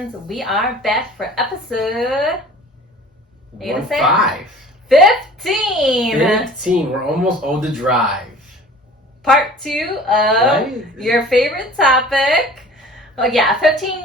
friends. We are back for episode 15. 15. We're almost old to drive. Part 2 of your favorite topic. Oh yeah, 15.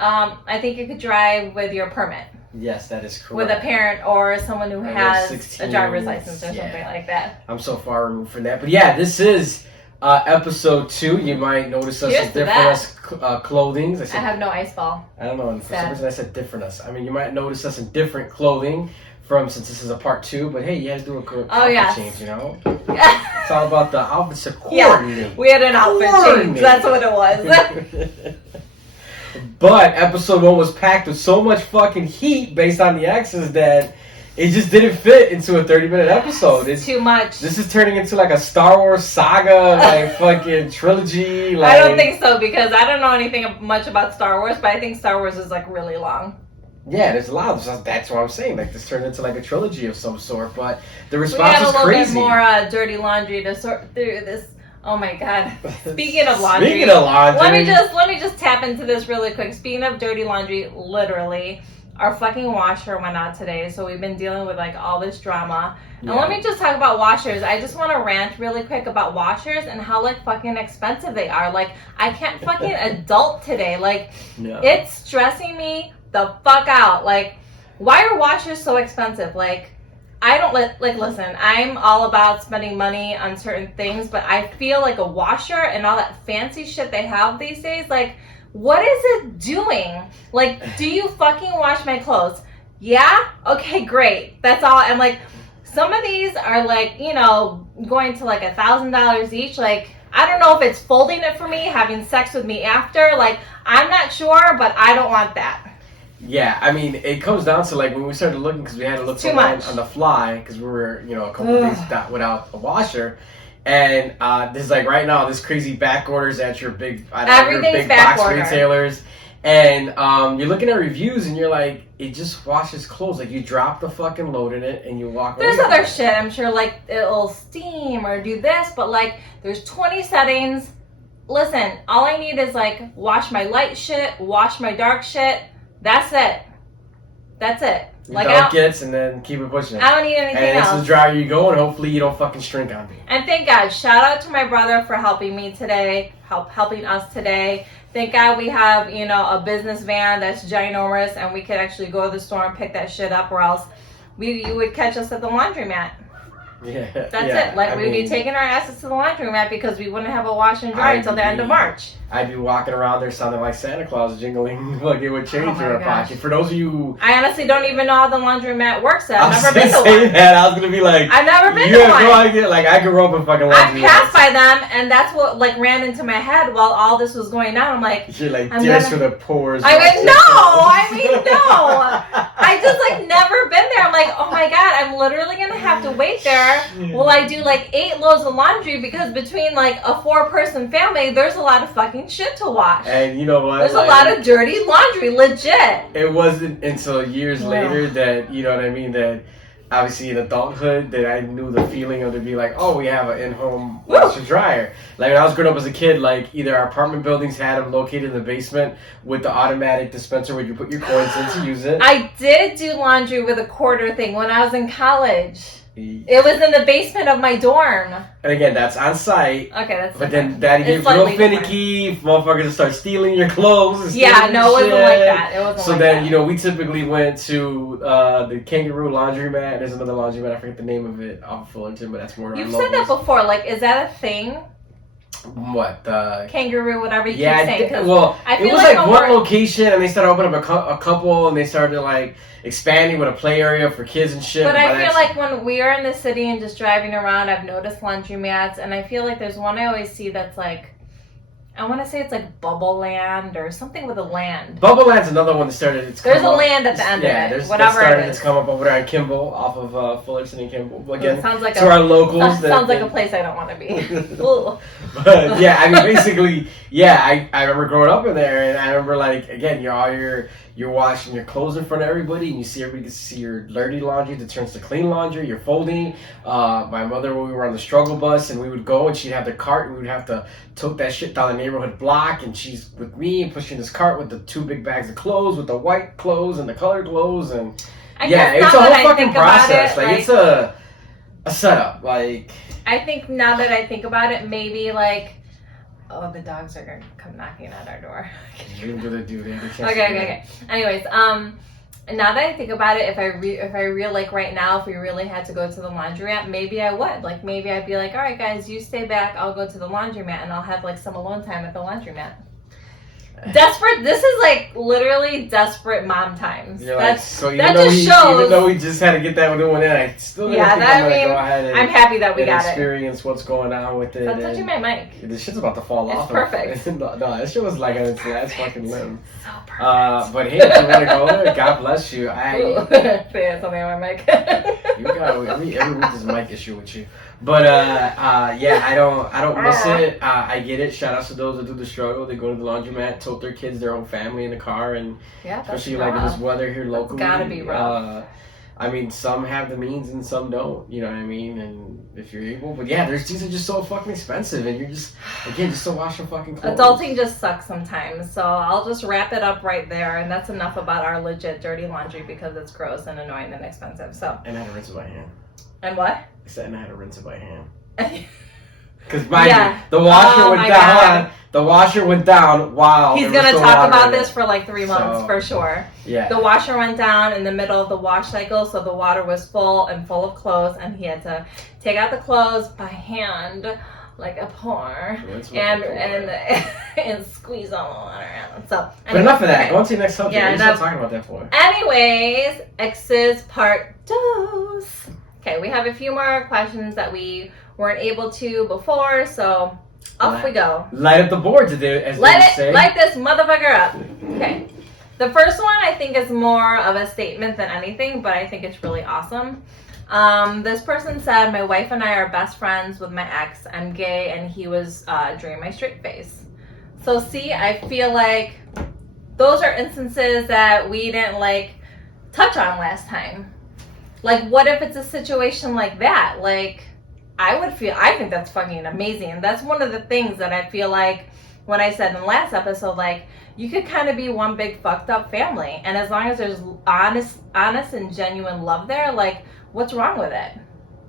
I think you could drive with your permit. Yes, that is correct. With a parent or someone who has a driver's license or something like that. I'm so far removed from that, but yeah, this is episode 2. You might notice us as different as clothing. I have no ice ball. I don't know. For some reason, I said different us. I mean, you might notice us in different clothing since this is a part 2. But hey, you had to do a quick outfit change, you know. It's all about the outfits to coordinate. Yeah, we had an outfit change. That's what it was. But episode 1 was packed with so much fucking heat based on the X's that it just didn't fit into a 30-minute episode. It's too much. This is turning into like a Star Wars saga, like fucking trilogy. Like, I don't think so because I don't know anything much about Star Wars, but I think Star Wars is like really long. Yeah, there's a lot of that's what I'm saying. Like this turned into like a trilogy of some sort, but the response was crazy. We had a little bit more dirty laundry to sort through this. Oh my god. Speaking of laundry. Let me just tap into this really quick. Speaking of dirty laundry, literally, our fucking washer went out today, so we've been dealing with like all this drama. And let me just talk about washers. I just want to rant really quick about washers and how like fucking expensive they are. Like I can't fucking adult today. Like it's stressing me the fuck out. Like why are washers so expensive? Like I don't listen, I'm all about spending money on certain things, but I feel like a washer and all that fancy shit they have these days, like, what is it doing? Like, do you fucking wash my clothes? Yeah? Okay, great. That's all. And like, some of these are like, you know, going to like $1,000 each. Like, I don't know if it's folding it for me, having sex with me after. Like, I'm not sure, but I don't want that. Yeah, I mean, it comes down to like when we started looking because we had to look on the fly because we were, you know, a couple days without a washer, and there's like right now this crazy back orders at your big box retailers, and you're looking at reviews and you're like, it just washes clothes. Like you drop the fucking load in it and you walk away. There's other shit. I'm sure like it'll steam or do this, but like there's 20 settings. Listen, all I need is like wash my light shit, wash my dark shit. That's it. Like Delicates and then keep it pushing. I don't need anything else. And this is dry you go, and hopefully you don't fucking shrink on me. And thank God, shout out to my brother for helping me today, helping us today. Thank God we have, you know, a business van that's ginormous, and we could actually go to the store and pick that shit up, or else you would catch us at the laundromat. Yeah, that's it. Like we'd be taking our asses to the laundromat because we wouldn't have a wash and dry until the end of March. I'd be walking around there sounding like Santa Claus, jingling like it would change in our pocket. For those of you who... I honestly don't even know how the laundromat works. I've never been to one. I was gonna be like, I've never been to one. You have no idea. Like I grew up in fucking laundry. I passed by them, and that's what like ran into my head while all this was going on. I'm like, you're like, just for the pores. I mean, no. I just like never been there. I'm like, oh my god, I'm literally gonna have to wait there. Will I do like 8 loads of laundry because between like a 4-person family, there's a lot of fucking shit to wash. And you know what? There's a lot of dirty laundry, legit. It wasn't until years later that, you know what I mean, that obviously in adulthood that I knew the feeling of to be like, oh, we have an in-home washer dryer. Like when I was growing up as a kid, like either our apartment buildings had them located in the basement with the automatic dispenser where you put your coins in to use it. I did do laundry with a quarter thing when I was in college. It was in the basement of my dorm. And again, that's on site. Okay, that's. But then Daddy gets real finicky. Motherfuckers start stealing your clothes. Yeah, no, it wasn't like that. It wasn't so like then, that. You know, we typically went to the Kangaroo Laundromat. There's another laundromat. I forget the name of it off of Fullerton, but that's more. You've said that before. Like, is that a thing? What? Kangaroo, whatever you keep saying. Well, it was like one location, and they started opening up a couple, and they started like expanding with a play area for kids and shit. But I feel like when we are in the city and just driving around, I've noticed laundromats, and I feel like there's one I always see that's like, I want to say it's like Bubble Land or something with a land. Bubble Land's another one that started. There's a land at the end of it. Whatever it is. It's come up over there on Kimball, off of Fullerton and Kimball. Again, sounds like our locals. Sounds like a place I don't want to be. But yeah, I mean, basically, yeah, I remember growing up in there, and I remember like again, all your you're washing your clothes in front of everybody, and you see everybody can see your dirty laundry that turns to clean laundry. You're folding. My mother, when we were on the struggle bus, and we would go, and she'd have the cart, and we would have to tote that shit down the neighborhood block, and she's with me pushing this cart with the 2 big bags of clothes, with the white clothes and the colored clothes, and it's a whole fucking process. Like it's a setup. Like I think now that I think about it, maybe like. Oh, the dogs are gonna come knocking at our door. Okay. Anyways, now that I think about it, if I like right now, if we really had to go to the laundromat, maybe I would. Like maybe I'd be like, all right, guys, you stay back. I'll go to the laundromat and I'll have like some alone time at the laundromat. Desperate. This is like literally desperate mom times. You're like, so even though we just had to get that one in, I still think I'm gonna go ahead and I'm happy that we got experience what's going on with it. Stop touching my mic. This shit's about to fall off. It's perfect. No, this shit was like on its last fucking limb. So perfect. But hey, if you want to go there, God bless you. Say something on my mic. You got every week there's a mic issue with you. But I don't miss it. I get it. Shout outs to those that do the struggle. They go to the laundromat, tote their kids, their own family in the car, and especially like in this weather here locally. It's gotta be rough. I mean, some have the means and some don't. You know what I mean? And if you're able, but yeah, these are just so fucking expensive, and you're just to wash your fucking clothes. Adulting just sucks sometimes. So I'll just wrap it up right there, and that's enough about our legit dirty laundry because it's gross and annoying and expensive. So. And I had to rinse it by hand. And what? I said, and I had to rinse it by hand. Because the washer went down. God. The washer went down while he's gonna talk about this for like 3 months for sure. Yeah. The washer went down in the middle of the wash cycle, so the water was full of clothes, and he had to take out the clothes by hand, like a pour, and squeeze all the water out. So, but enough of that. Go on to the next subject. What are you still talking about that for? Anyways, exes part 2. Okay, we have a few more questions that we weren't able to before, so off we go. Light up the board today, as they say. Light this motherfucker up. Okay. The first one I think is more of a statement than anything, but I think it's really awesome. This person said, my wife and I are best friends with my ex. I'm gay, and he was during my straight phase. So see, I feel like those are instances that we didn't like touch on last time. Like, what if it's a situation like that? Like, I think that's fucking amazing. That's one of the things that I feel like when I said in the last episode, like, you could kind of be one big fucked up family. And as long as there's honest and genuine love there, like, what's wrong with it?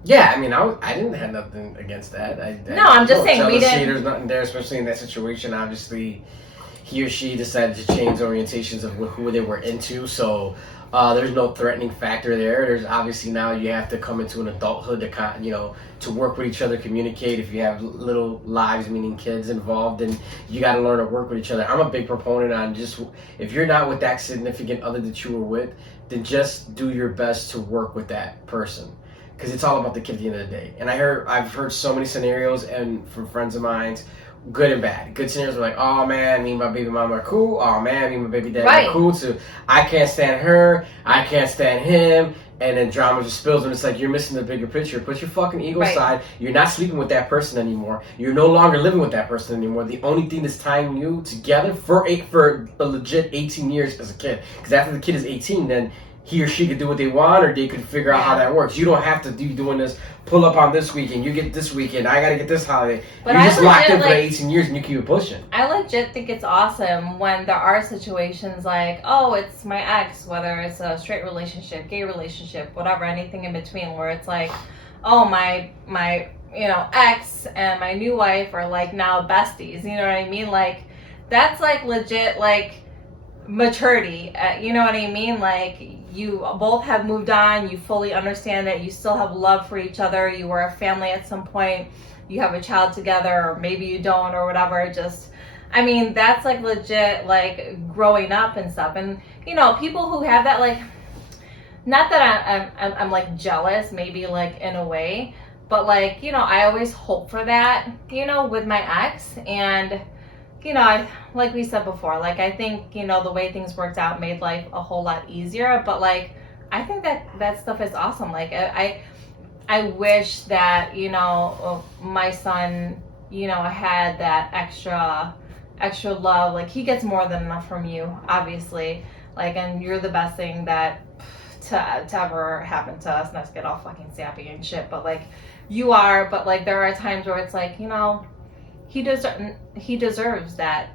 Yeah, I mean, I didn't have nothing against that. I'm just saying we didn't. There's nothing there, especially in that situation. Obviously, he or she decided to change orientations of who they were into, so there's no threatening factor there. There's obviously now you have to come into an adulthood to work with each other, communicate. If you have little lives, meaning kids involved, then you got to learn to work with each other. I'm a big proponent on just, if you're not with that significant other that you were with, then just do your best to work with that person. Because it's all about the kid at the end of the day. And I've heard so many scenarios and from friends of mine, good and bad. Good scenarios are like, oh man, me and my baby mama are cool. Oh man, me and my baby daddy are cool too. I can't stand her. I can't stand him. And then drama just spills, and it's like you're missing the bigger picture. Put your fucking ego aside. You're not sleeping with that person anymore. You're no longer living with that person anymore. The only thing that's tying you together for a legit 18 years as a kid. Because after the kid is 18, then he or she could do what they want, or they could figure out how that works. You don't have to be doing this, pull up on this weekend, you get this weekend, I gotta get this holiday. But you're just locked in for 18 years and you keep pushing. I legit think it's awesome when there are situations like, oh, it's my ex, whether it's a straight relationship, gay relationship, whatever, anything in between, where it's like, oh, my ex and my new wife are like now besties, you know what I mean? Like, that's like legit, like, maturity, you know what I mean? Like, you both have moved on, you fully understand that you still have love for each other, you were a family at some point, you have a child together, or maybe you don't, or whatever. Just, I mean, that's like legit, like, growing up and stuff. And people who have that, like, not that I'm like jealous, maybe like in a way, but like, I always hope for that, with my ex. And like we said before, like, I think, the way things worked out made life a whole lot easier. But, like, I think that stuff is awesome. Like, I wish that, my son, had that extra love. Like, he gets more than enough from you, obviously. Like, and you're the best thing that to ever happen to us, not to get all fucking sappy and shit, but like, you are, but like, there are times where it's like, you know, he deserves that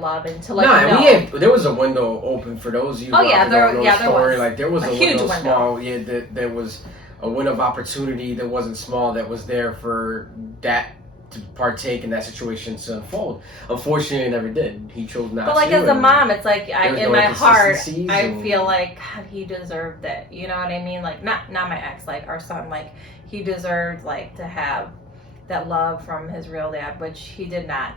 love, and to like, there was a window open for those of you. There was. Like, there was a huge window. Small, there was a window of opportunity that wasn't small, that was there for that to partake in that situation to unfold. Unfortunately, it never did. He chose not to. But like, as a mom, it's like, in my heart, I feel like, God, he deserved it. You know what I mean? Like, not my ex, like our son, like, he deserved like to have that love from his real dad, which he did not.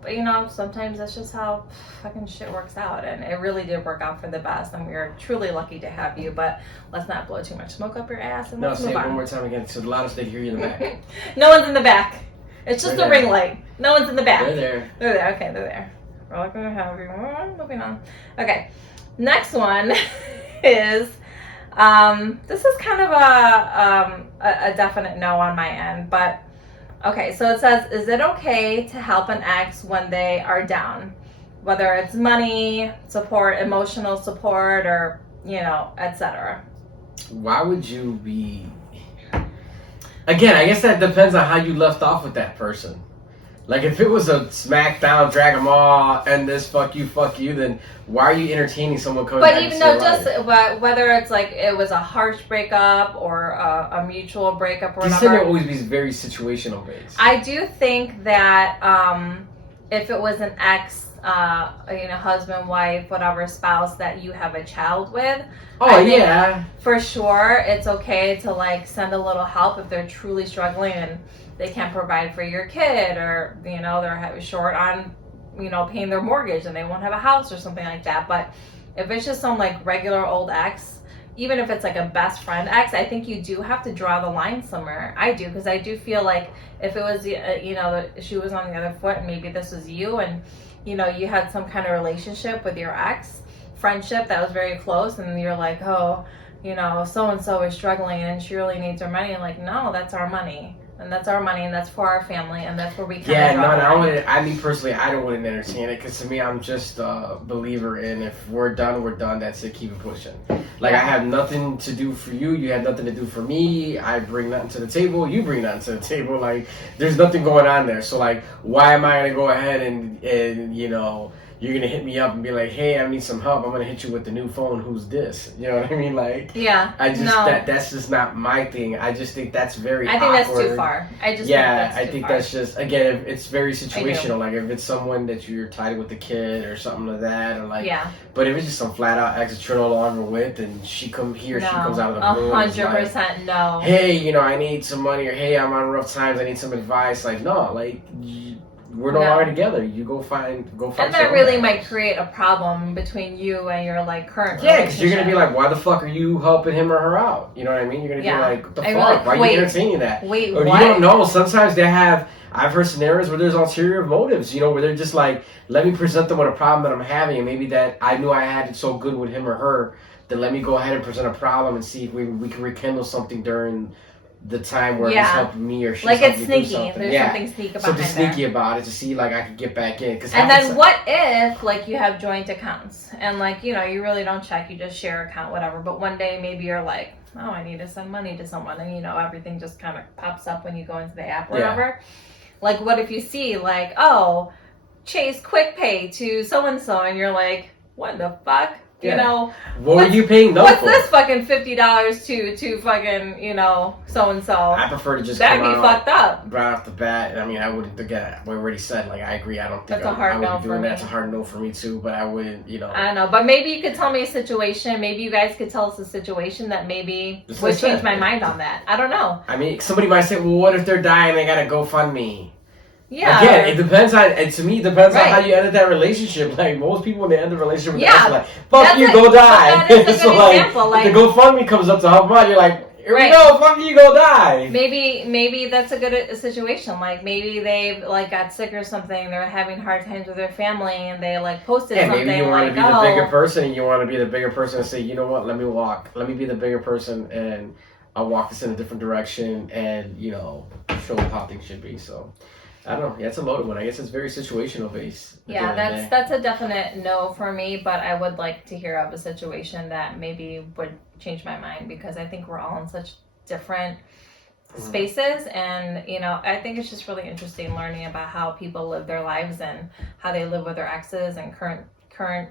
But you know, sometimes that's just how fucking shit works out, and it really did work out for the best, and we are truly lucky to have you. But let's not blow too much smoke up your ass. And say it one more time again, so the loudest they hear you in the back. No one's in the back. It's just a ring light. No one's in the back. They're there. They're there. Okay, they're there. We're not gonna have you. Moving on. Okay, next one is this is kind of a definite no on my end, but. Okay, so it says, is it okay to help an ex when they are down? Whether it's money, support, emotional support, or, you know, etc. Why would you be... Again, I guess that depends on how you left off with that person. Like, if it was a smackdown, drag them all, and this fuck you, then why are you entertaining someone coming back? But even though whether it's like it was a harsh breakup or a mutual breakup or whatever. These things will always be very situational based. I do think that if it was an ex, you know, husband, wife, whatever, spouse that you have a child with. For sure, it's okay to like send a little help if they're truly struggling and they can't provide for your kid, or, you know, they're short on, you know, paying their mortgage and they won't have a house or something like that. But if it's just some like regular old ex, even if it's like a best friend ex, I think you do have to draw the line somewhere. I do, because I do feel like if it was, you know, she was on the other foot and maybe this was you, and, you know, you had some kind of relationship with your ex, friendship that was very close, and you're like, oh, you know, so-and-so is struggling and she really needs her money. And like, no, that's our money. And that's our money, and that's for our family, and that's where we come I mean, personally, I don't want to entertain it, because to me, I'm just a believer in, if we're done, that's it, keep it pushing. Like, I have nothing to do for you, you have nothing to do for me, I bring nothing to the table, you bring nothing to the table, like, there's nothing going on there. So, like, why am I going to go ahead and, you know, you're going to hit me up and be like, hey, I need some help. I'm going to hit you with the new phone. Who's this? You know what I mean? Like, yeah. That's just not my thing. I just think that's very awkward. I think that's too far. I think that's just, again, it's very situational. Like, if it's someone that you're tied with a kid or something like that, or like, but if it's just some flat out ex that you're no longer with, and she comes out of the blue. 100% like, no. Hey, you know, I need some money, or hey, I'm on rough times, I need some advice. Like, no, like, we're no longer together. You go find. And that really might create a problem between you and your like current relationship. Yeah, because you're gonna be like, why the fuck are you helping him or her out? You know what I mean? You're gonna be like, what the fuck? Like, why are you entertaining that? Wait, or what? You don't know. Sometimes I've heard scenarios where there's ulterior motives. You know, where they're just like, let me present them with a problem that I'm having, and maybe that I knew I had it so good with him or her, then let me go ahead and present a problem and see if we can rekindle something during the time where he's helping me or she's like helping it's me do sneaky. something. There's something sneaky about it to see like I could get back in. And then what if like you have joint accounts and like, you know, you really don't check, you just share account, whatever. But one day maybe you're like, oh, I need to send money to someone, and you know everything just kind of pops up when you go into the app or whatever. Like, what if you see like, oh, Chase Quick Pay to so and so, and you're like, what the fuck? You know, what are you paying? What's this fucking $50 to fucking, you know, so and so? I prefer to just that'd be fucked up right off the bat. I mean, I wouldn't. Again, we already said like I agree. I don't think that's a hard no for me. That's a hard no for me too. But I wouldn't, you know. I don't know, but maybe you could tell me a situation. Maybe you guys could tell us a situation that maybe would change my mind on that. I don't know. I mean, somebody might say, well, what if they're dying? They gotta GoFundMe. Yeah. Again, it depends on. And to me, it depends on how you ended that relationship. Like most people, when they end the relationship, they're like, "Fuck you, go die." So like, the GoFundMe comes up to help out. You're like, "Here we go, fuck you, go die." Maybe that's a good situation. Like maybe they like got sick or something. They're having hard times with their family, and they like posted something. Maybe you want to be the bigger person, and you want to be the bigger person and say, "You know what? Let me be the bigger person, and I'll walk this in a different direction, and you know, show how things should be." So. I don't know. Yeah, it's a loaded one. I guess it's very situational based. Yeah, that's a definite no for me, but I would like to hear of a situation that maybe would change my mind, because I think we're all in such different spaces, and I think it's just really interesting learning about how people live their lives and how they live with their exes and current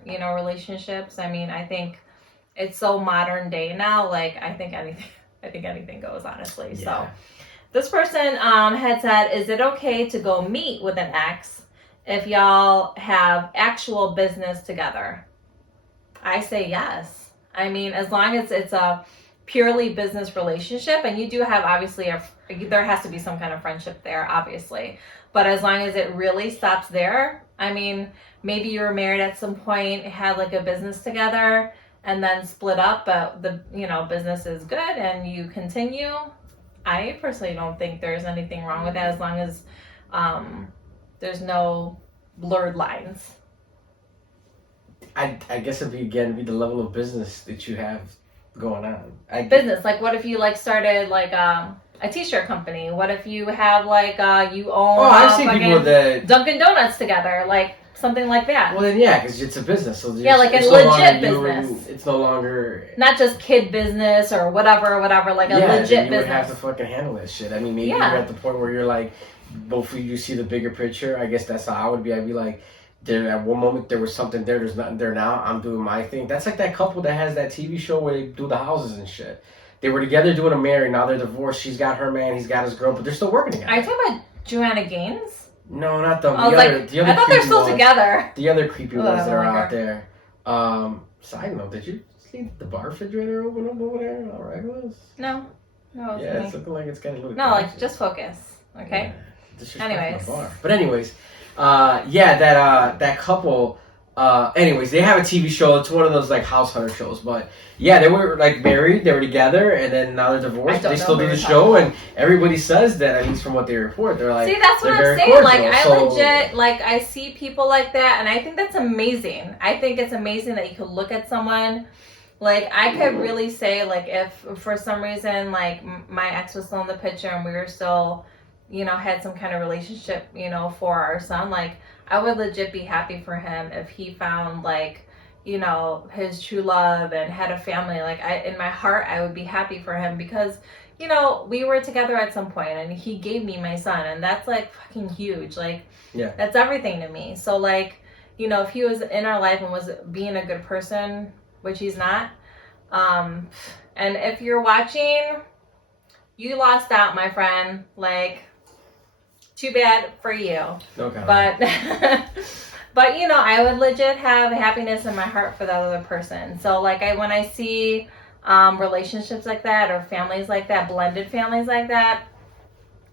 relationships. I mean, I think it's so modern day now. Like, I think anything goes, honestly. Yeah. So this person had said, is it okay to go meet with an ex if y'all have actual business together? I say yes. I mean, as long as it's a purely business relationship, and you do have obviously there has to be some kind of friendship there, obviously, but as long as it really stops there. I mean, maybe you were married at some point, had like a business together, and then split up, but the business is good and you continue. I personally don't think there's anything wrong with that, as long as there's no blurred lines. I guess it'd be the level of business that you have going on. Business, like what if you started a t-shirt company? What if you have you own I've seen people that Dunkin' Donuts together, like something like that. Well then, yeah, because it's a business. So yeah, like a legit business. It's no longer not just kid business or whatever, like a legit business. You would have to fucking handle that shit. I mean, maybe you're at the point where you're like, both of you see the bigger picture. I guess that's how I would be. I'd be like, there at one moment there was something there, there's nothing there now. I'm doing my thing. That's like that couple that has that TV show where they do the houses and shit. They were together doing a marriage. Now they're divorced. She's got her man. He's got his girl. But they're still working together. Are you talking about Joanna Gaines? No, not them. I thought they're still together. The other creepy ones that are out there. Side note, did you see the bar refrigerator open up over there? All regulars? No. Yeah, it's looking like it's getting a little. No, just focus. Okay. Yeah, anyways. But anyways, that couple. Anyways, they have a TV show. It's one of those house hunter shows. But yeah, they were married. They were together, and then now they're divorced. They still do the show, and everybody says that. At least from what they report, they're like. See, that's what I'm saying. Cordial, I see people like that, and I think that's amazing. I think it's amazing that you could look at someone. I could really say, if for some reason, my ex was still in the picture and we were still, had some kind of relationship, for our son, I would legit be happy for him if he found his true love and had a family. In my heart, I would be happy for him because, we were together at some point and he gave me my son, and that's fucking huge. That's everything to me. So if he was in our life and was being a good person, which he's not, and if you're watching, you lost out, my friend. Too bad for you. No comment. But I would legit have happiness in my heart for that other person. So when I see relationships like that or families like that, blended families like that,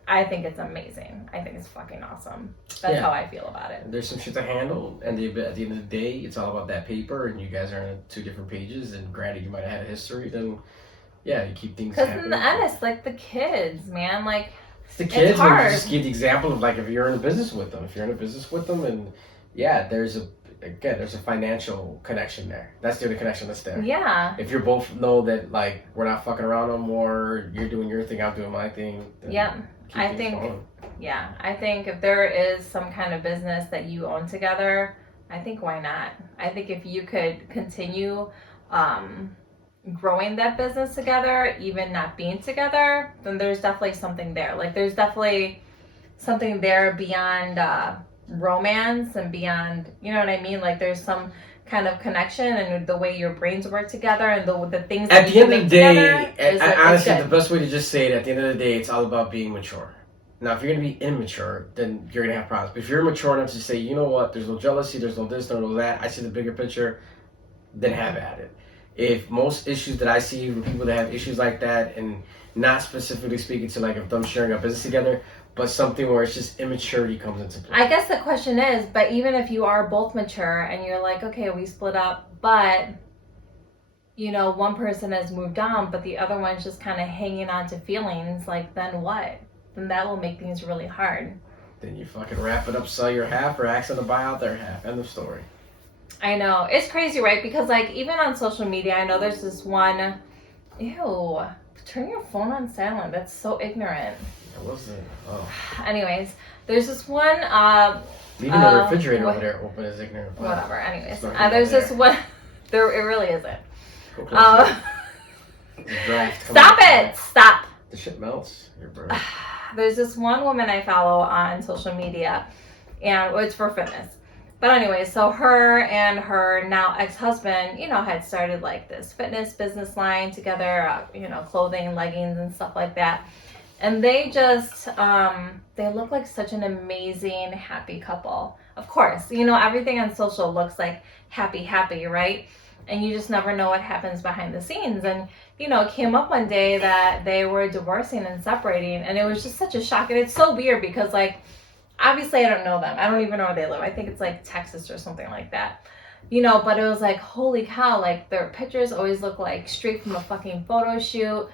I think it's amazing. I think it's fucking awesome. That's how I feel about it. There's some shit to handle, and at the end of the day, it's all about that paper, and you guys are on 2 different pages, and granted, you might have had a history, then, yeah, you keep things happening. Because in the end, it's the kids, man, It's the kids, and you just give the example of, if you're in a business with them. If you're in a business with them, and, yeah, there's a financial connection there. That's the only connection that's there. Yeah. If you both know that, we're not fucking around no more, you're doing your thing, I'm doing my thing. Yeah. I think if there is some kind of business that you own together, I think why not? I think if you could continue growing that business together, even not being together, then there's definitely something there. There's definitely something there beyond romance and beyond, you know what I mean? There's some kind of connection, and the way your brains work together, and the things that at the end of the day, honestly, the best way to just say it, at the end of the day, it's all about being mature. Now, if you're going to be immature, then you're going to have problems. But if you're mature enough to say, you know what, there's no jealousy, there's no this, no that, I see the bigger picture, then have at it. If most issues that I see with people that have issues like that, and not specifically speaking to if them sharing a business together, but something where it's just immaturity comes into play. I guess the question is, but even if you are both mature and you're okay, we split up, but one person has moved on, but the other one's just kind of hanging on to feelings, then what? Then that will make things really hard. Then you fucking wrap it up, sell your half, or ask them to buy out their half. End of story. I know. It's crazy, right? Because even on social media, I know there's this one, ew, turn your phone on silent. That's so ignorant. What was it? Oh. Anyways, There's this one. Leaving the refrigerator over there open is ignorant. Whatever. Anyways, there's this one. There, it really isn't. Stop it! Stop. The shit melts. There's this one woman I follow on social media, and it's for fitness. But anyway, so her and her now ex-husband, had started like this fitness business line together, clothing, leggings, and stuff like that. And they just, they look like such an amazing, happy couple. Of course, everything on social looks like happy, right? And you just never know what happens behind the scenes. And, it came up one day that they were divorcing and separating. And it was just such a shock. And it's so weird because, like, obviously I don't know them. I don't even know where they live. I think it's like Texas or something like that. But it was like, holy cow, like their pictures always look like straight from a fucking photo shoot.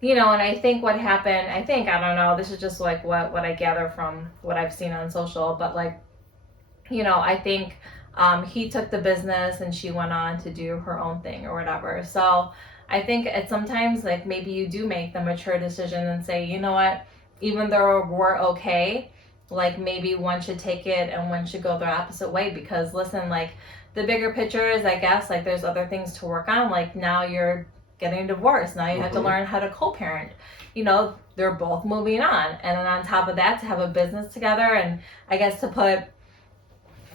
And I think what happened, I don't know, this is just like what I gather from what I've seen on social, but like, I think he took the business and she went on to do her own thing or whatever. So I think sometimes like maybe you do make the mature decision and say, you know what, even though we're okay, like maybe one should take it and one should go the opposite way, because listen, like the bigger picture is, I guess, like there's other things to work on. Like now you're getting divorced. Now you have to learn how to co-parent. They're both moving on. And then on top of that, to have a business together, and I guess to put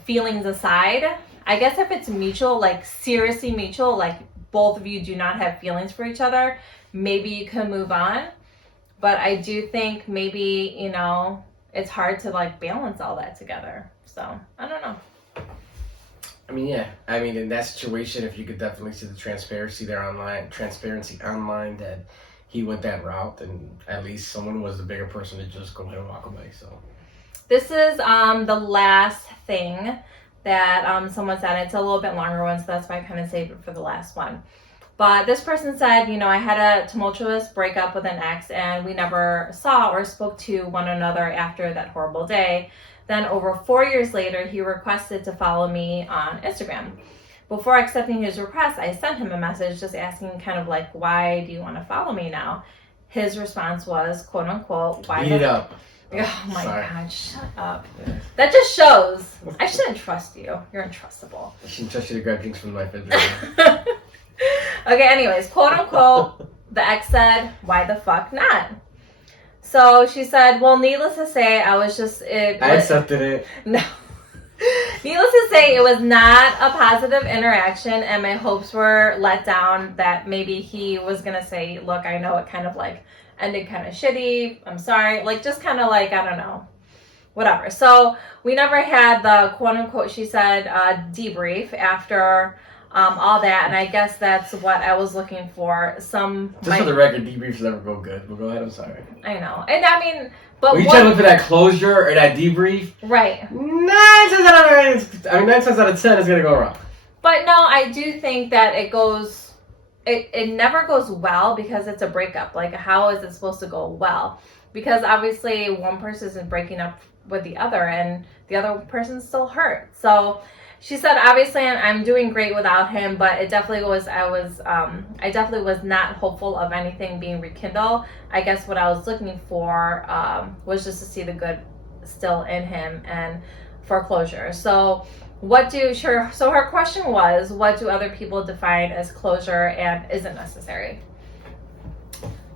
feelings aside, I guess if it's mutual, like seriously mutual, like both of you do not have feelings for each other, maybe you can move on. But I do think maybe, it's hard to like balance all that together. So I don't know. I mean, yeah. I mean, in that situation, if you could definitely see the transparency online, that he went that route, and at least someone was the bigger person to just go ahead and walk away. So this is the last thing that someone said. It's a little bit longer one, so that's why I kind of saved it for the last one. But this person said, I had a tumultuous breakup with an ex, and we never saw or spoke to one another after that horrible day. Then over 4 years later, he requested to follow me on Instagram. Before accepting his request, I sent him a message just asking kind of like, why do you want to follow me now? His response was, quote unquote, why? Beat it up. Oh my God, shut up. Yeah. That just shows I shouldn't trust you. You're untrustable. I shouldn't trust you to grab drinks from my refrigerator. Okay, anyways, quote unquote, the ex said, why the fuck not? So she said, well, needless to say, I accepted it. No. Needless to say, it was not a positive interaction, and my hopes were let down that maybe he was going to say, look, I know it kind of like ended kind of shitty. I'm sorry. Like, just kind of like, I don't know. Whatever. So we never had the quote unquote, she said, debrief after all that, and I guess that's what I was looking for. Just for the record, debriefs never go good. But go ahead, I'm sorry. I know. And I mean, but when you try to look for that closure or that debrief, right? 9 times out of 10 is gonna go wrong. But no, I do think that it never goes well, because it's a breakup. Like, how is it supposed to go well? Because obviously one person is breaking up with the other, and the other person's still hurt. So she said, obviously I'm doing great without him, but it definitely was, I definitely was not hopeful of anything being rekindled. I guess what I was looking for was just to see the good still in him and for closure. So her question was, what do other people define as closure, and is it necessary?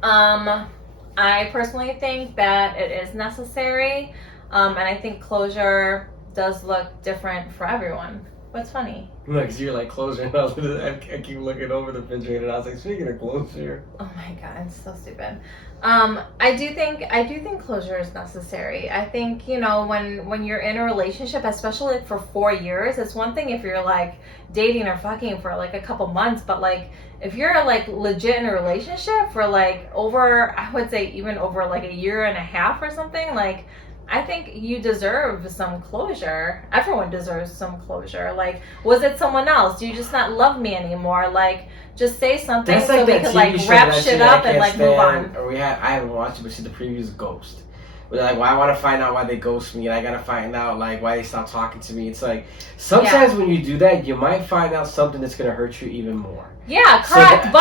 I personally think that it is necessary, and I think closure does look different for everyone. What's funny? Look, because you're like closure, and I keep looking over the refrigerator, and I was like, speaking of closure. Oh my God, it's so stupid. I do think closure is necessary. I think, when you're in a relationship, especially for 4 years, it's one thing if you're like dating or fucking for like a couple months, but like if you're like legit in a relationship for like I would say even over like a year and a half or something, like I think you deserve some closure. Everyone deserves some closure. Like, was it someone else? Do you just not love me anymore? Like, just say something like so we can like wrap shit up and like move on. Or I haven't watched it, but see the previews Ghost. But like, well, I want to find out why they ghost me, and I gotta find out like why they stopped talking to me. It's like sometimes when you do that, you might find out something that's gonna hurt you even more. Yeah, correct. So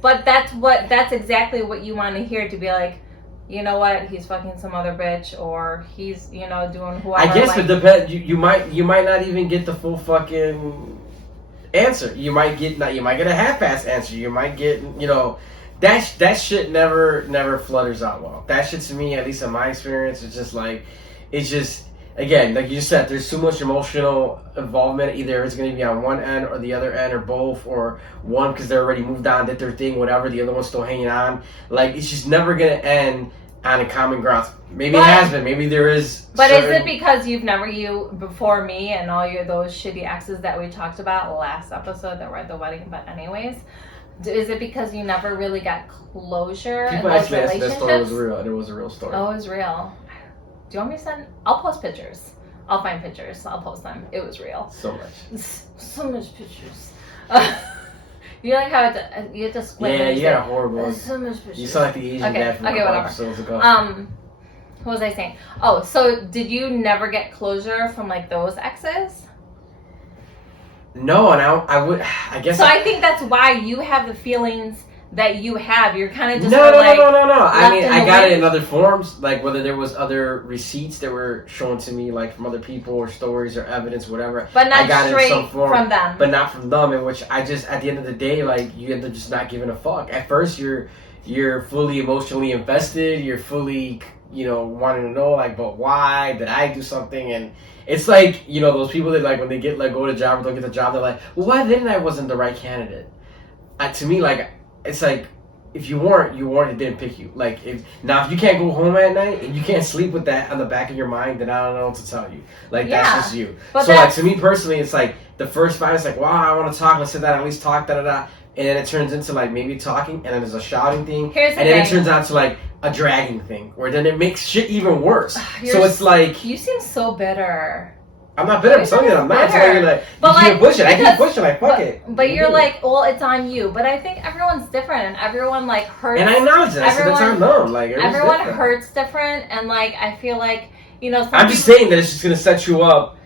but that's exactly what you want to hear, to be like, you know what, he's fucking some other bitch, or he's, you know, doing whoever. I guess it depends. You might not even get the full fucking answer. You might get a half-ass answer. You might get, you know, that shit never flutters out well. That shit, to me, at least in my experience, it's just again, like you just said, there's too much emotional involvement. Either it's going to be on one end or the other end, or both, or one because they're already moved on, did their thing, whatever. The other one's still hanging on. Like, it's just never going to end on a common ground. Maybe it has been. Maybe there is. But is it because before me and all those shitty exes that we talked about last episode that were at the wedding? But anyways, is it because you never really got closure? People actually asked that story was real, and it was a real story. Oh, it was real. Do you want me to send? I'll post pictures. I'll find pictures. I'll post them. It was real. So much pictures. You like how you have to squint. Yeah, you got a horrible. So much pictures. You sound like the Asian dad from whatever. episodes ago. What was I saying? Oh, so did you never get closure from like those exes? No, and I guess. So I think that's why you have the feelings that you have. You're kind of just no. I mean, I got it in other forms, like whether there was other receipts that were shown to me, like from other people or stories or evidence, whatever. But not I got straight it in some form, from them. But not from them, in which I just, at the end of the day, like, you end up just not giving a fuck. At first, you're fully emotionally invested. You're fully, you know, wanting to know, like, but why did I do something? And it's like, you know, those people that, like, when they get let go of the job or don't get the job, they're like, well, why didn't I wasn't the right candidate? To me, like, it's like, if you weren't, it didn't pick you. Like, if you can't go home at night and you can't sleep with that on the back of your mind, then I don't know what to tell you. Like, that's just you. But so, like, to me personally, it's like, the first fight is like, wow, I want to talk, let's sit down, at least talk, da-da-da. And then it turns into, like, maybe talking, and then there's a shouting thing. And then it turns out to, like, a dragging thing, where then it makes shit even worse. So it's like... You seem so bitter. I'm not bitter. I'm telling you, I'm not telling you, like, you keep pushing. I keep pushing, like, fuck it. But you're like, well, it's on you. But I think everyone's different, and everyone, like, hurts. And I acknowledge that. So that's on them. Like, everyone hurts different, and, like, I feel like, you know... I'm just saying that it's just going to set you up.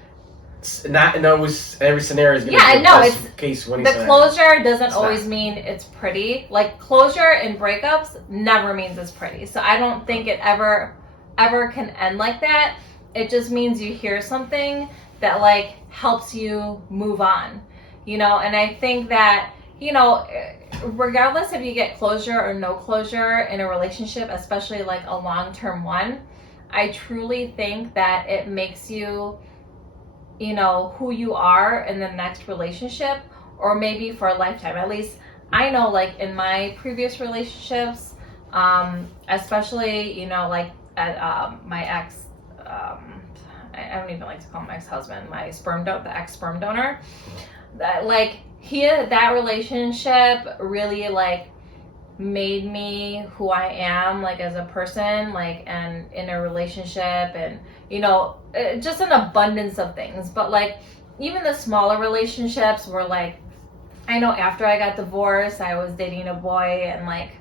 Not in always every scenario is going to be the best case winning scenario. Closure doesn't always mean it's pretty. Like, closure in breakups never means it's pretty. So I don't think it ever can end like that. It just means you hear something that, like, helps you move on, you know? And I think that, you know, regardless if you get closure or no closure in a relationship, especially, like, a long-term one, I truly think that it makes you, you know, who you are in the next relationship, or maybe for a lifetime. At least I know, like, in my previous relationships, especially, you know, like, at my ex, I don't even like to call him ex-husband, my the ex-sperm donor, that, like, that relationship really, like, made me who I am, like, as a person, like, and in a relationship, and, you know, just an abundance of things. But, like, even the smaller relationships were, like, I know after I got divorced, I was dating a boy, and, like,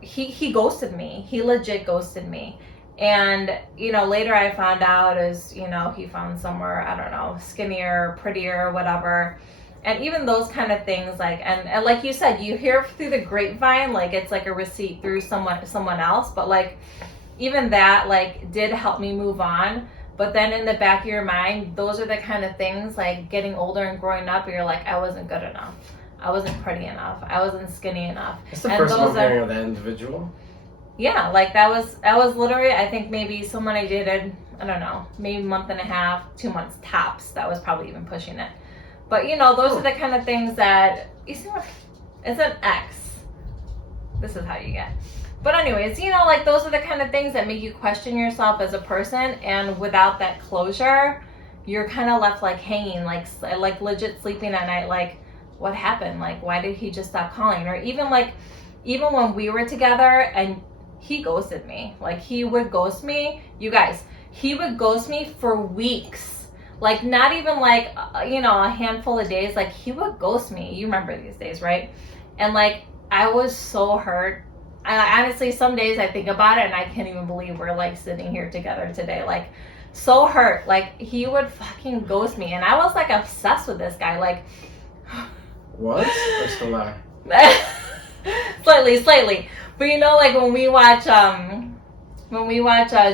he ghosted me. He legit ghosted me. And, you know, later I found out you know, he found somewhere, I don't know, skinnier, prettier, whatever. And even those kind of things, like, and like you said, you hear through the grapevine, like, it's like a receipt through someone else. But, like, even that, like, did help me move on. But then in the back of your mind, those are the kind of things, like, getting older and growing up, you're like, I wasn't good enough. I wasn't pretty enough. I wasn't skinny enough. It's the first one hearing of that individual. Yeah, like, that was literally, I think maybe someone I dated, I don't know, maybe a month and a half, 2 months tops. That was probably even pushing it. But, you know, those are the kind of things that, you see what, it's an ex. This is how you get. But anyways, you know, like, those are the kind of things that make you question yourself as a person. And without that closure, you're kind of left, like, hanging, like legit sleeping at night, like, what happened? Like, why did he just stop calling? Or even when we were together and he ghosted me. Like, he would ghost me. You guys, he would ghost me for weeks. Like, not even, like, you know, a handful of days. Like, he would ghost me. You remember these days, right? And, like, I was so hurt. Honestly, some days I think about it and I can't even believe we're, like, sitting here together today. Like, so hurt. Like, he would fucking ghost me. And I was, like, obsessed with this guy. Like... What? That's the lie. Slightly. But you know, like when we watch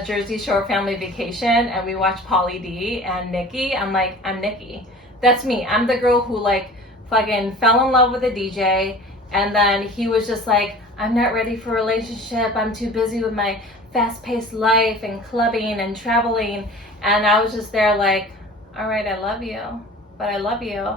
Jersey Shore Family Vacation and we watch Pauly D and Nikki, I'm like, I'm Nikki. That's me. I'm the girl who like fucking fell in love with a DJ, and then he was just like, I'm not ready for a relationship. I'm too busy with my fast-paced life and clubbing and traveling. And I was just there like, all right, I love you, but I love you.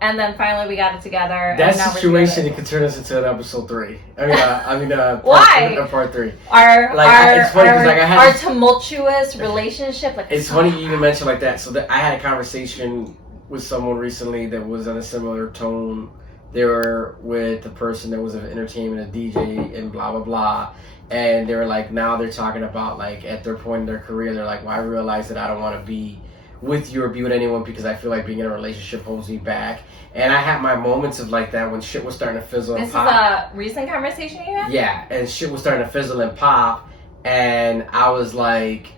And then finally we got it together. That situation, it could turn us into an episode 3. Part 3. Our tumultuous relationship. Like, it's funny you even mention like that. So I had a conversation with someone recently that was on a similar tone. They were with the person that was an entertainment, a DJ, and blah blah blah. And they were like, now they're talking about like at their point in their career, they're like, well, I realized that I don't want to be with you or be with anyone because I feel like being in a relationship holds me back. And I had my moments of like that when shit was starting to fizzle and pop. This is a recent conversation you had? Yeah, and shit was starting to fizzle and pop, and I was like,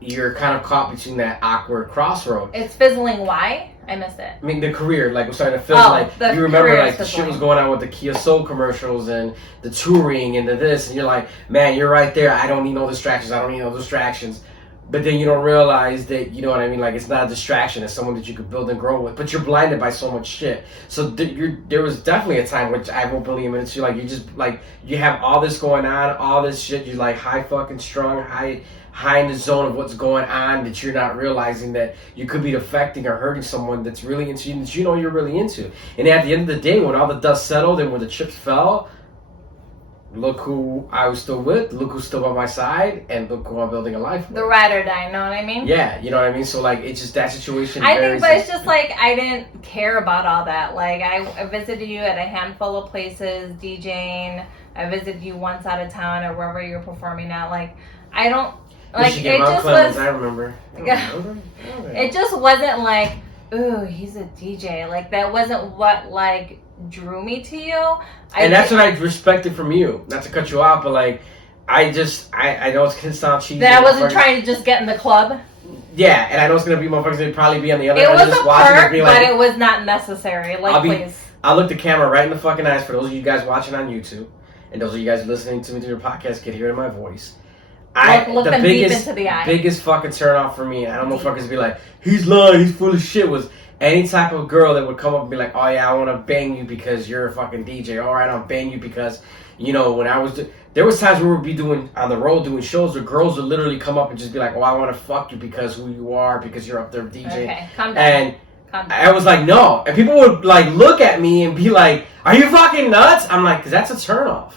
you're kind of caught between that awkward crossroad. It's fizzling. Why? I missed it. I mean, the career like was starting to fizzle. Like you remember, like the shit was going on with the Kia Soul commercials and the touring and the this, and you're like, man, you're right there. I don't need no distractions. But then you don't realize that, you know what I mean? Like, it's not a distraction. It's someone that you could build and grow with. But you're blinded by so much shit. So there was definitely a time, which I won't believe in. It's like, you just, like, you have all this going on, all this shit. You're, like, high fucking strung, high in the zone of what's going on, that you're not realizing that you could be affecting or hurting someone that's really into you, that you know you're really into. And at the end of the day, when all the dust settled and when the chips fell, look who I was still with, look who's still by my side, and look who I'm building a life with. The ride or die, you know what I mean? Yeah, you know what I mean? So, like, it's just that situation. I think, but it's just, like, I didn't care about all that. Like, I visited you at a handful of places, DJing. I visited you once out of town or wherever you're performing at. Like, I don't, like, it just was... I remember. It just wasn't like, ooh, he's a DJ. Like, that wasn't what, like, drew me to you. And that's what I respected from you. Not to cut you off, but like, I know it's gonna sound cheesy. That I wasn't trying to just get in the club. Yeah, and I know it's gonna be motherfuckers that probably be on the other end. It was just a perk, but it was not necessary. Like, please. I'll look the camera right in the fucking eyes for those of you guys watching on YouTube, and those of you guys listening to me through your podcast can hear my voice. Look them deep into the eye. Biggest fucking turn off for me, and I don't know fuckers be like, he's lying, he's full of shit, was any type of girl that would come up and be like, oh yeah, I want to bang you because you're a fucking DJ. All right, I'll bang you because, you know, when I was... There was times where we'd be doing, on the road, doing shows where girls would literally come up and just be like, oh, I want to fuck you because who you are, because you're up there DJing. Okay, calm down. And I was like, no. And people would, like, look at me and be like, are you fucking nuts? I'm like, because that's a turnoff.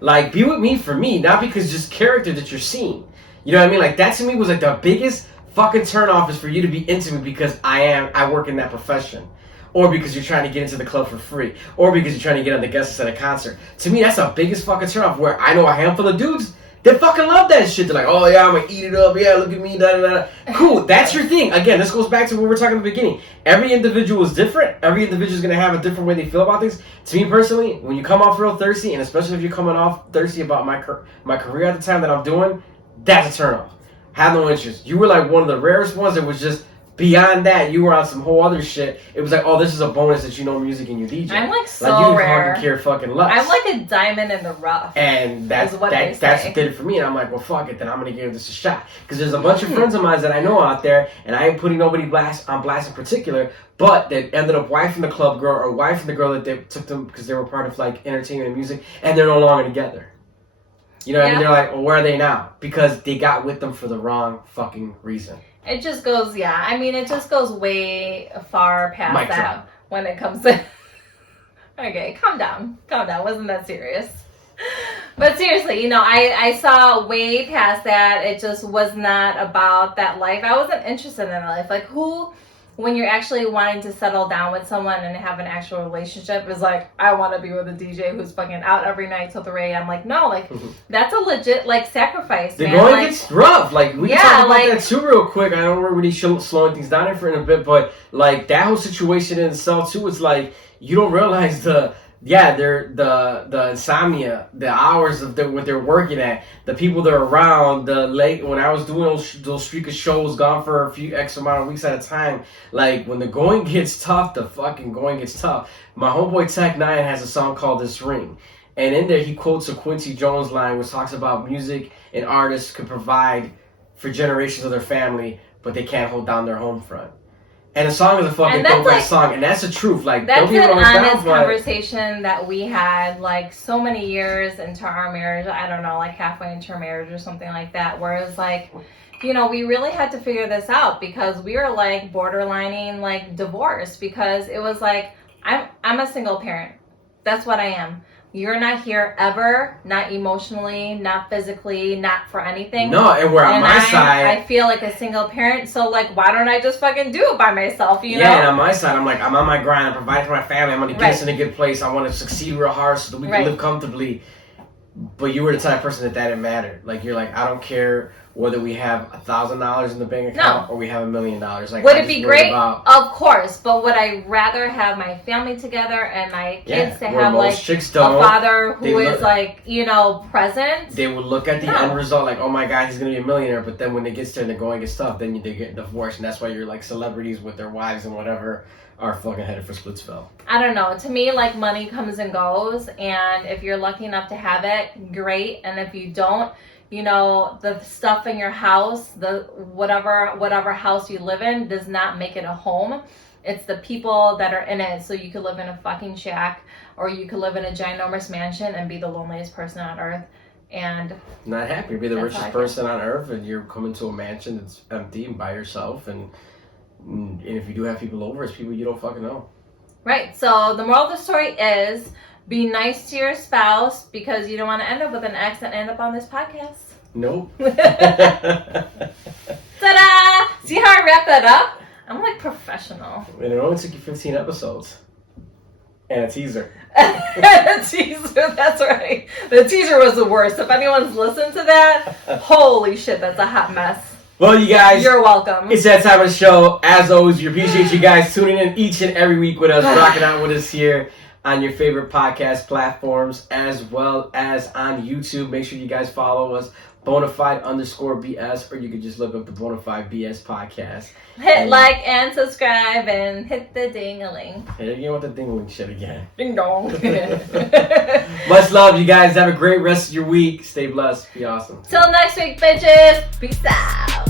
Like, be with me for me, not because just character that you're seeing. You know what I mean? Like, that to me was, like, the biggest fucking turn off is for you to be into me because I work in that profession, or because you're trying to get into the club for free, or because you're trying to get on the guest list at a concert. To me, that's the biggest fucking turn off, where I know a handful of dudes that fucking love that shit. They're like, oh yeah, I'm gonna eat it up, yeah, look at me, da da da. Cool, that's your thing. Again, this goes back to what we were talking at the beginning. Every individual is different. Every individual is gonna have a different way they feel about things. To me personally, when you come off real thirsty, and especially if you're coming off thirsty about my career at the time that I'm doing, that's a turn off. Have no interest. You were like one of the rarest ones that was just beyond that. You were on some whole other shit. It was like, oh, this is a bonus that you know music and you DJ. I'm like so like, you rare. Care fucking less. I'm like a diamond in the rough. And that's what did it for me. And I'm like, well, fuck it. Then I'm gonna give this a shot. Because there's a bunch of friends of mine that I know out there, and I ain't putting nobody on blast in particular, but that ended up wifing the club girl or wifing the girl that they took them because they were part of like entertainment and music, and they're no longer together. You know what I mean? They're like, well, where are they now? Because they got with them for the wrong fucking reason. It just goes, I mean, it just goes way far past that when it comes to... Okay, calm down. Wasn't that serious? But seriously, you know, I saw way past that. It just was not about that life. I wasn't interested in that life. Like, who... When you're actually wanting to settle down with someone and have an actual relationship is like, I want to be with a DJ who's fucking out every night till 3 a.m. Like, no, like, that's a legit, like, sacrifice, man. The going gets rough. Like, we can talk about that too real quick. I don't really slowing things down for in a bit, but, like, that whole situation in itself, too, is like, you don't realize the insomnia, the hours of what they're working at, the people they're around, the late, when I was doing those streak of shows, gone for a few X amount of weeks at a time, like, when the going gets tough, the fucking going gets tough. My homeboy Tech 9 has a song called This Ring, And in there, he quotes a Quincy Jones line, which talks about music and artists could provide for generations of their family, but they can't hold down their home front. And the song is a fucking throwback song, and that's the truth. Like, that's don't get an honest down, conversation that we had, like, so many years into our marriage. I don't know, like halfway into our marriage or something like that, where it's like, you know, we really had to figure this out because we were like borderlining like divorce, because it was like, I'm a single parent. That's what I am. You're not here ever, not emotionally, not physically, not for anything. No, and we're on my side. I feel like a single parent, so like, why don't I just fucking do it by myself, you know? Yeah, and on my side, I'm like, I'm on my grind, I'm providing for my family, I'm going to get us in a good place, I want to succeed real hard so that we can live comfortably. But you were the type of person that didn't matter. Like, you're like, I don't care whether we have $1,000 in the bank account or we have $1 million. Like, would it be great? Of course, but would I rather have my family together and my kids to have like a father who is like, you know, present? They would look at the end result like, oh my God, he's gonna be a millionaire. But then when it gets there and they're going to get stuff, then they get divorced, and that's why you're like celebrities with their wives and whatever are fucking headed for Splitsville. I don't know. To me, like, money comes and goes, and if you're lucky enough to have it, great. And if you don't, you know, the stuff in your house, the whatever house you live in does not make it a home. It's the people that are in it. So you could live in a fucking shack, or you could live in a ginormous mansion and be the loneliest person on earth. And not happy. Be the richest person on earth, and you're coming to a mansion that's empty and by yourself, and if you do have people over, it's people you don't fucking know. Right. So the moral of the story is, be nice to your spouse, because you don't want to end up with an ex and end up on this podcast. Nope. Ta-da! See how I wrapped that up? I'm like professional. And it only took you 15 episodes. And a teaser. A teaser, that's right. The teaser was the worst. If anyone's listened to that, holy shit, that's a hot mess. Well, you guys, you're welcome. It's that time of the show. As always, we appreciate you guys tuning in each and every week with us, rocking out with us here on your favorite podcast platforms, as well as on YouTube. Make sure you guys follow us, Bona Fide _BS, or you can just look up the Bona Fide BS podcast. Hit like and subscribe and hit the ding-a-ling. Hey, you want the ding-a-ling shit again. Ding dong. Much love, you guys. Have a great rest of your week. Stay blessed. Be awesome. Till next week, bitches. Peace out.